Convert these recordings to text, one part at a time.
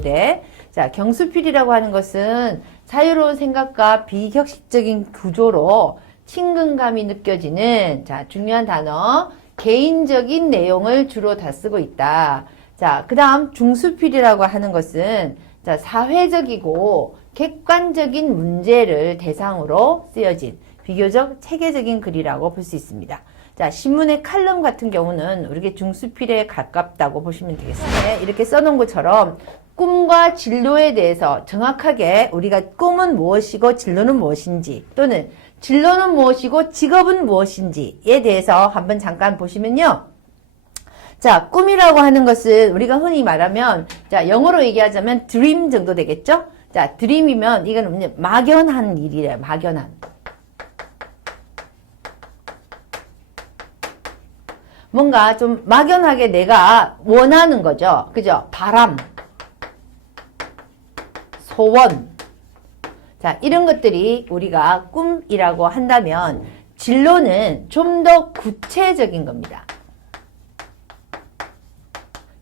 있는데, 자, 경수필이라고 하는 것은 자유로운 생각과 비격식적인 구조로 친근감이 느껴지는, 자, 중요한 단어, 개인적인 내용을 주로 다 쓰고 있다. 자, 그 다음 중수필이라고 하는 것은, 자, 사회적이고 객관적인 문제를 대상으로 쓰여진 비교적 체계적인 글이라고 볼 수 있습니다. 자, 신문의 칼럼 같은 경우는 우리가 중수필에 가깝다고 보시면 되겠습니다. 이렇게 써놓은 것처럼 꿈과 진로에 대해서 정확하게 우리가 꿈은 무엇이고 진로는 무엇인지, 또는 진로는 무엇이고 직업은 무엇인지에 대해서 한번 잠깐 보시면요. 자, 꿈이라고 하는 것은 우리가 흔히 말하면, 자, 영어로 얘기하자면 dream 정도 되겠죠? 자, dream이면 이건 막연한 일이래요. 막연한. 뭔가 좀 막연하게 내가 원하는 거죠. 그죠? 바람, 소원. 자, 이런 것들이 우리가 꿈이라고 한다면 진로는 좀 더 구체적인 겁니다.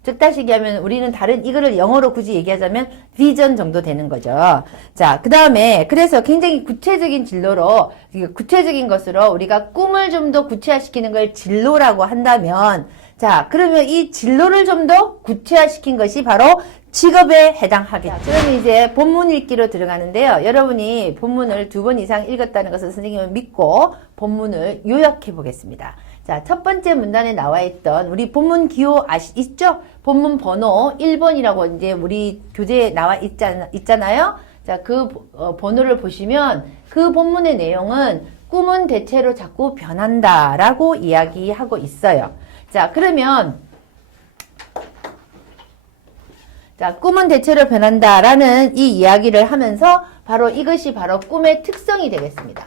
즉 다시 얘기하면 우리는 다른 이거를 영어로 굳이 얘기하자면 비전 정도 되는 거죠. 자, 그 다음에 그래서 굉장히 구체적인 진로로, 구체적인 것으로 우리가 꿈을 좀 더 구체화시키는 걸 진로라고 한다면, 자, 그러면 이 진로를 좀 더 구체화시킨 것이 바로 직업에 해당하겠죠. 그럼 이제 본문 읽기로 들어가는데요. 여러분이 본문을 2번 이상 읽었다는 것을 선생님은 믿고 본문을 요약해 보겠습니다. 자, 첫 번째 문단에 나와 있던 우리 본문 기호 있죠? 본문 번호 1번이라고 이제 우리 교재에 나와 있잖아요. 자, 그 번호를 보시면 그 본문의 내용은 꿈은 대체로 자꾸 변한다 라고 이야기하고 있어요. 자, 그러면 자, 꿈은 대체로 변한다 라는 이 이야기를 하면서 바로 이것이 바로 꿈의 특성이 되겠습니다.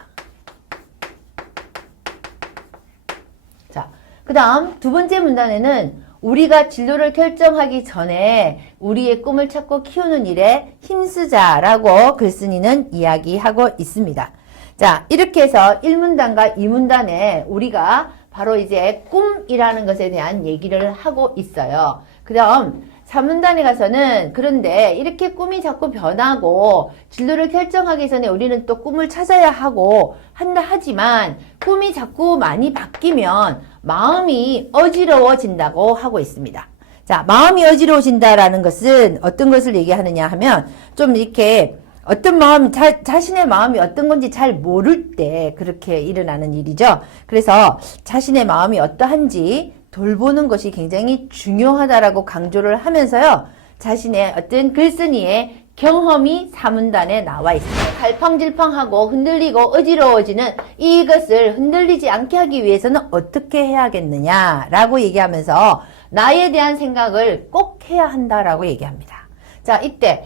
그 다음 두 번째 문단에는 우리가 진로를 결정하기 전에 우리의 꿈을 찾고 키우는 일에 힘쓰자라고 글쓴이는 이야기하고 있습니다. 자, 이렇게 해서 1문단과 2문단에 우리가 바로 이제 꿈이라는 것에 대한 얘기를 하고 있어요. 그 다음 3문단에 가서는 그런데 이렇게 꿈이 자꾸 변하고 진로를 결정하기 전에 우리는 또 꿈을 찾아야 하고 한다 하지만 꿈이 자꾸 많이 바뀌면 마음이 어지러워진다고 하고 있습니다. 자, 마음이 어지러워진다라는 것은 어떤 것을 얘기하느냐 하면 좀 이렇게 어떤 마음, 자신의 마음이 어떤 건지 잘 모를 때 그렇게 일어나는 일이죠. 그래서 자신의 마음이 어떠한지 돌보는 것이 굉장히 중요하다라고 강조를 하면서요. 자신의 어떤 글쓴이의 경험이 4문단에 나와 있습니다. 갈팡질팡하고 흔들리고 어지러워지는 이것을 흔들리지 않게 하기 위해서는 어떻게 해야겠느냐라고 얘기하면서 나에 대한 생각을 꼭 해야 한다라고 얘기합니다. 자, 이때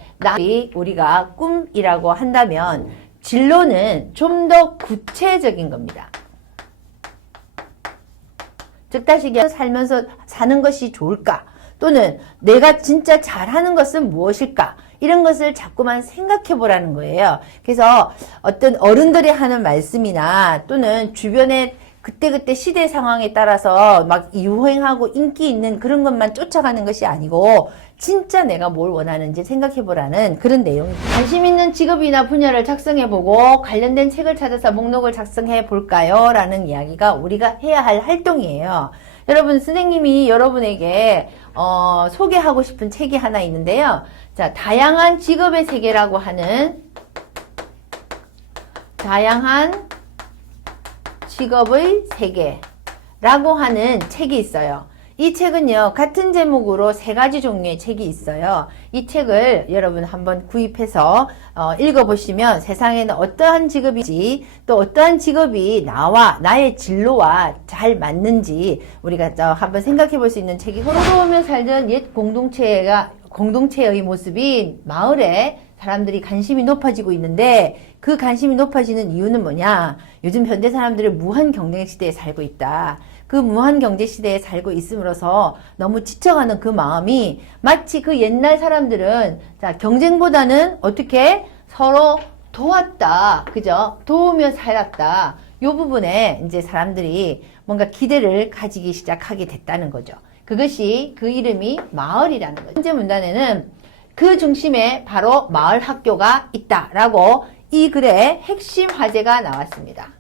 우리가 꿈이라고 한다면 진로는 좀 더 구체적인 겁니다. 즉 다시 살면서 사는 것이 좋을까? 또는 내가 진짜 잘하는 것은 무엇일까? 이런 것을 자꾸만 생각해 보라는 거예요. 그래서 어떤 어른들이 하는 말씀이나 또는 주변의 그때그때 시대 상황에 따라서 막 유행하고 인기 있는 그런 것만 쫓아가는 것이 아니고 진짜 내가 뭘 원하는지 생각해 보라는 그런 내용입니다. 관심 있는 직업이나 분야를 작성해 보고 관련된 책을 찾아서 목록을 작성해 볼까요? 라는 이야기가 우리가 해야 할 활동이에요. 여러분, 선생님이 여러분에게 소개하고 싶은 책이 하나 있는데요. 자, 다양한 직업의 세계라고 하는 다양한 직업의 세계라고 하는 책이 있어요. 이 책은요, 같은 제목으로 3가지 종류의 책이 있어요. 이 책을 여러분 한번 구입해서 읽어보시면 세상에는 어떠한 직업인지 또 어떠한 직업이 나의 진로와 잘 맞는지 우리가 한번 생각해 볼 수 있는 책이 서러우며 살던 옛 공동체의 모습인 마을에 사람들이 관심이 높아지고 있는데 그 관심이 높아지는 이유는 뭐냐? 요즘 현대 사람들은 무한 경쟁 시대에 살고 있다. 그 무한 경제 시대에 살고 있음으로써 너무 지쳐가는 그 마음이 마치 그 옛날 사람들은 자, 경쟁보다는 어떻게 서로 도왔다. 그죠? 도우며 살았다. 요 부분에 이제 사람들이 뭔가 기대를 가지기 시작하게 됐다는 거죠. 그것이 그 이름이 마을이라는 거죠. 현재 문단에는 그 중심에 바로 마을 학교가 있다라고 이 글의 핵심 화제가 나왔습니다.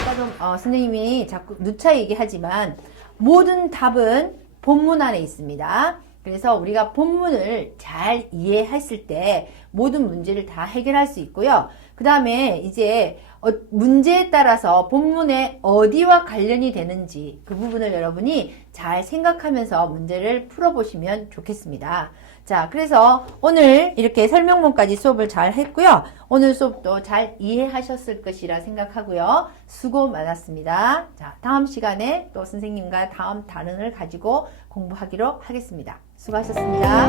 아까도 선생님이 자꾸 누차 얘기하지만 모든 답은 본문 안에 있습니다. 그래서 우리가 본문을 잘 이해했을 때 모든 문제를 다 해결할 수 있고요. 그 다음에 이제 문제에 따라서 본문에 어디와 관련이 되는지 그 부분을 여러분이 잘 생각하면서 문제를 풀어보시면 좋겠습니다. 자, 그래서 오늘 이렇게 설명문까지 수업을 잘 했고요. 오늘 수업도 잘 이해하셨을 것이라 생각하고요. 수고 많았습니다. 자, 다음 시간에 또 선생님과 다음 단원을 가지고 공부하기로 하겠습니다. 수고하셨습니다.